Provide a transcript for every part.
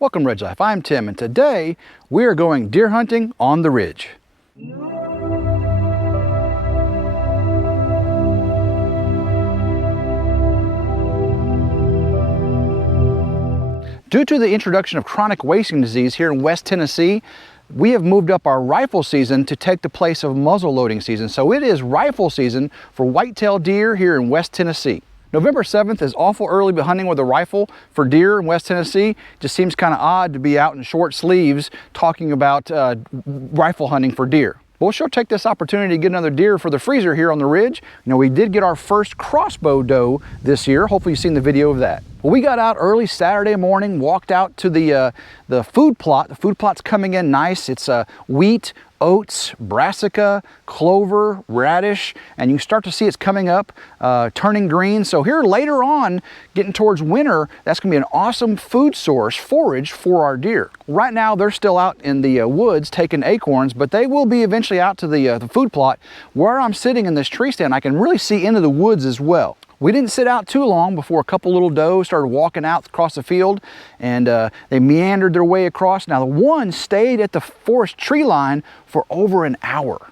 Welcome RidgeLife, I'm Tim, and today we are going deer hunting on the ridge. Due to the introduction of chronic wasting disease here in West Tennessee, we have moved up our rifle season to take the place of muzzle loading season. So it is rifle season for whitetail deer here in West Tennessee. November 7th is awful early but hunting with a rifle for deer in West Tennessee. Just seems kind of odd to be out in short sleeves talking about rifle hunting for deer. But we'll sure take this opportunity to get another deer for the freezer here on the ridge. You know, we did get our first crossbow doe this year. Hopefully you've seen the video of that. Well, we got out early Saturday morning, walked out to the food plot. The food plot's coming in nice. It's wheat, oats, brassica, clover, radish, and you start to see it's coming up, turning green. So here later on, getting towards winter, that's gonna be an awesome food source, forage for our deer. Right now, they're still out in the woods taking acorns, but they will be eventually out to the food plot. Where I'm sitting in this tree stand, I can really see into the woods as well. We didn't sit out too long before a couple little does started walking out across the field, and they meandered their way across. Now the one stayed at the forest tree line for over an hour.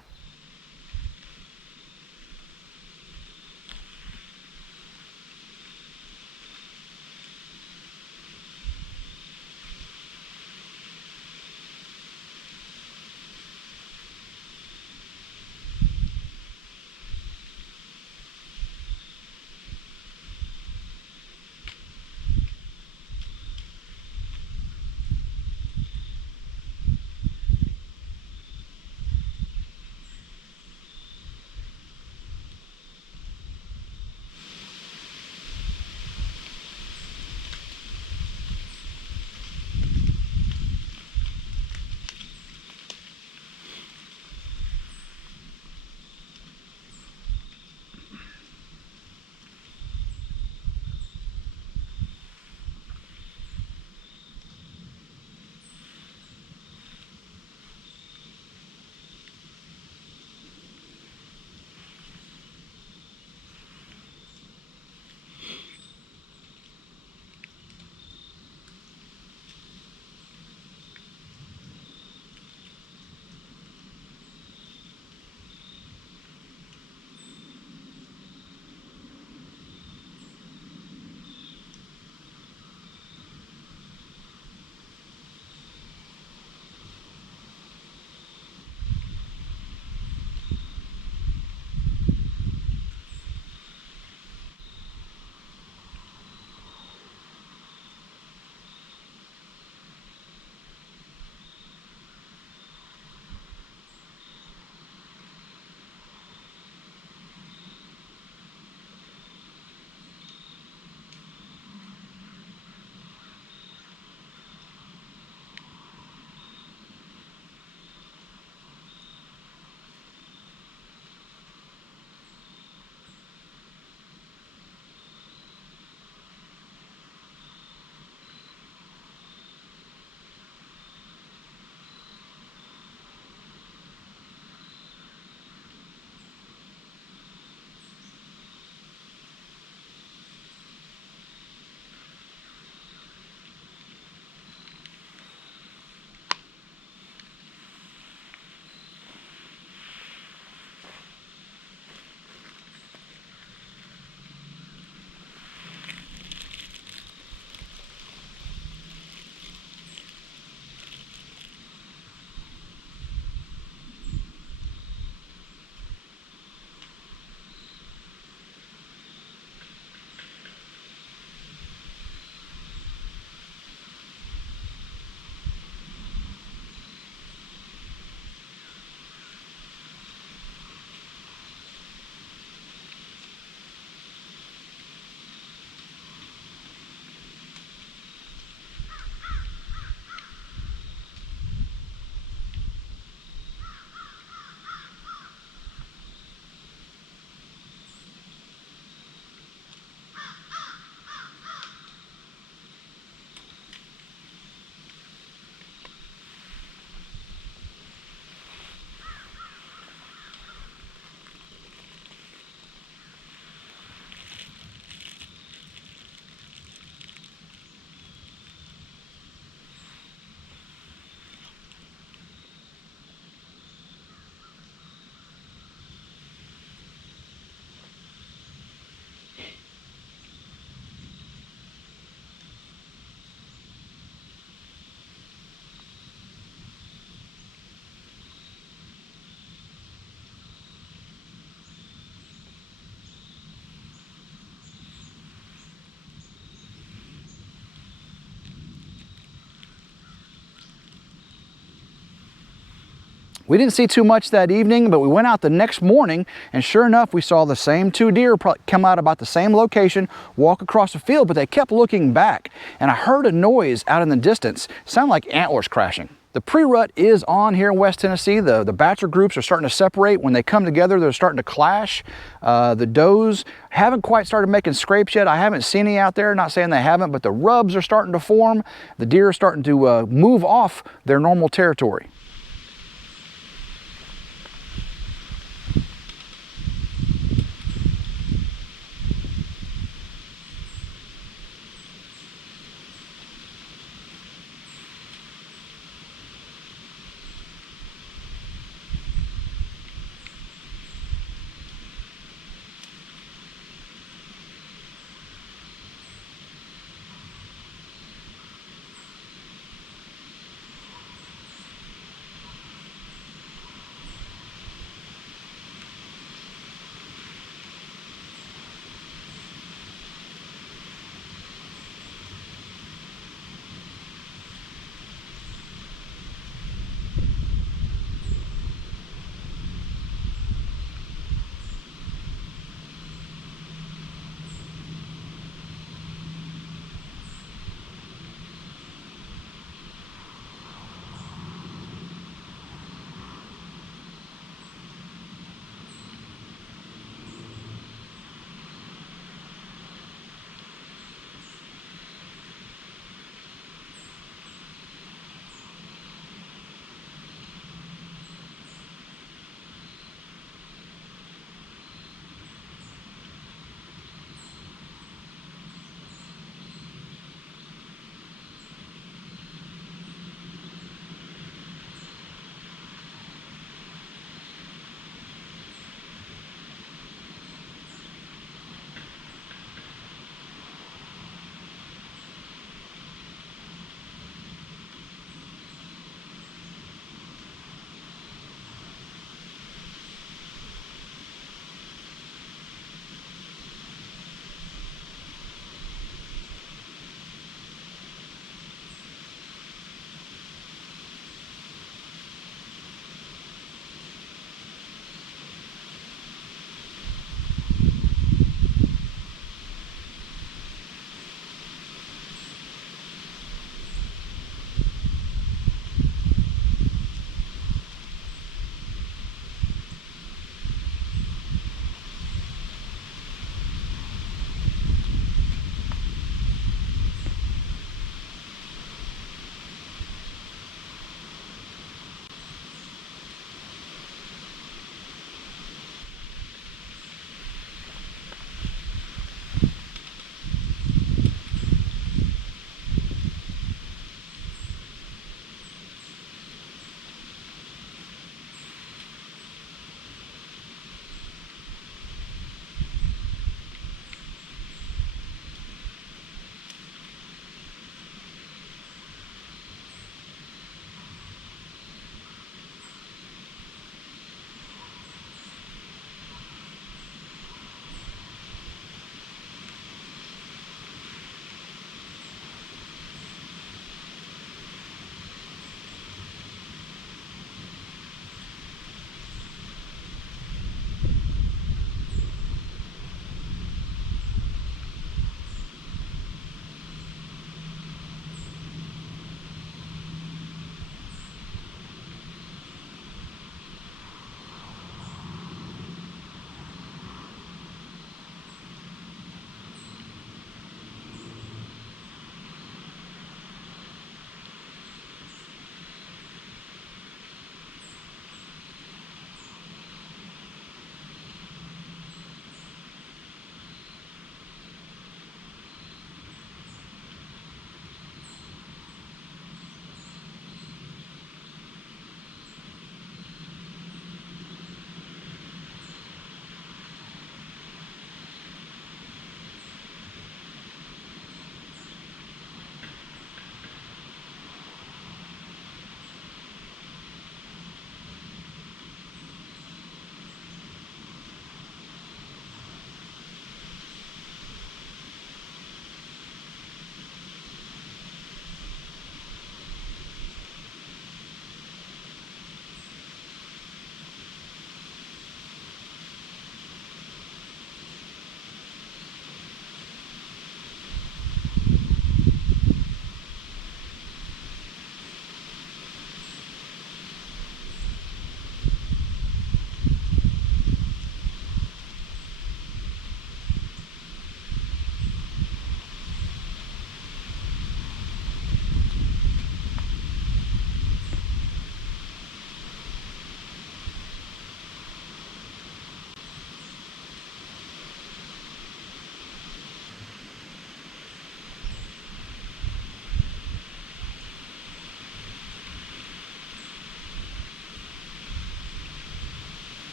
We didn't see too much that evening, but we went out the next morning, and sure enough, we saw the same two deer come out about the same location, walk across the field, but they kept looking back. And I heard a noise out in the distance. It sounded like antlers crashing. The pre-rut is on here in West Tennessee. The bachelor groups are starting to separate. When they come together, they're starting to clash. The does haven't quite started making scrapes yet. I haven't seen any out there, not saying they haven't, but the rubs are starting to form. The deer are starting to move off their normal territory.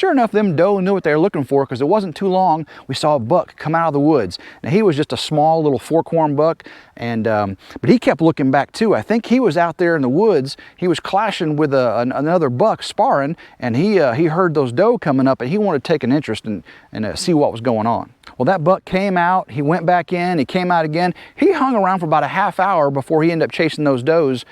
sure enough, them doe knew what they were looking for, because it wasn't too long we saw a buck come out of the woods. Now, he was just a small little forkhorn buck, and but he kept looking back too. I think he was out there in the woods. He was clashing with another buck sparring, and he heard those doe coming up, and he wanted to take an interest and see what was going on. Well, that buck came out, he went back in, he came out again. He hung around for about a half hour before he ended up chasing those does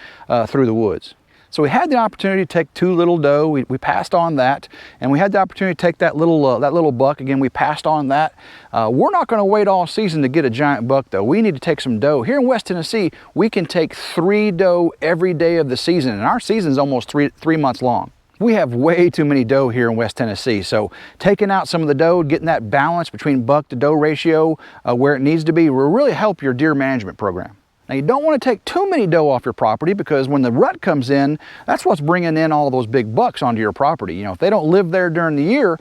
through the woods. So we had the opportunity to take 2 little doe. We passed on that, and we had the opportunity to take that little buck. Again, we passed on that. We're not going to wait all season to get a giant buck, though. We need to take some doe. Here in West Tennessee, we can take 3 doe every day of the season, and our season is almost three months long. We have way too many doe here in West Tennessee, so taking out some of the doe, getting that balance between buck to doe ratio where it needs to be will really help your deer management program. Now, you don't want to take too many doe off your property, because when the rut comes in, that's what's bringing in all of those big bucks onto your property. You know, if they don't live there during the year,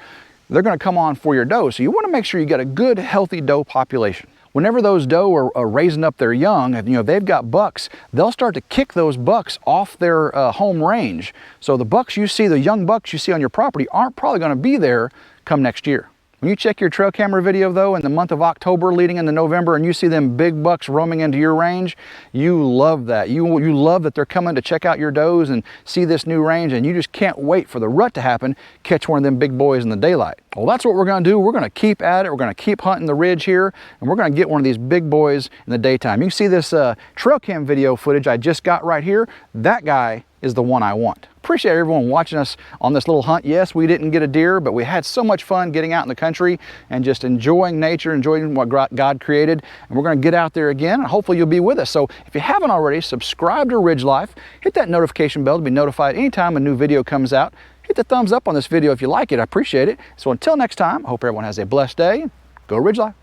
they're going to come on for your doe. So you want to make sure you get a good, healthy doe population. Whenever those doe are raising up their young, you know, they've got bucks, they'll start to kick those bucks off their home range. So the bucks you see, the young bucks you see on your property, aren't probably going to be there come next year. When you check your trail camera video, though, in the month of October leading into November, and you see them big bucks roaming into your range, you love that. You love that they're coming to check out your does and see this new range, and you just can't wait for the rut to happen, catch one of them big boys in the daylight. Well, that's what we're going to do. We're going to keep at it. We're going to keep hunting the ridge here, and we're going to get one of these big boys in the daytime. You can see this trail cam video footage I just got right here. That guy is the one I want. Appreciate everyone watching us on this little hunt. Yes, we didn't get a deer, but we had so much fun getting out in the country and just enjoying nature, enjoying what God created. And we're going to get out there again, and hopefully you'll be with us. So if you haven't already, subscribe to Ridge Life. Hit that notification bell to be notified anytime a new video comes out. Hit the thumbs up on this video if you like it. I appreciate it. So until next time, I hope everyone has a blessed day. Go Ridge Life.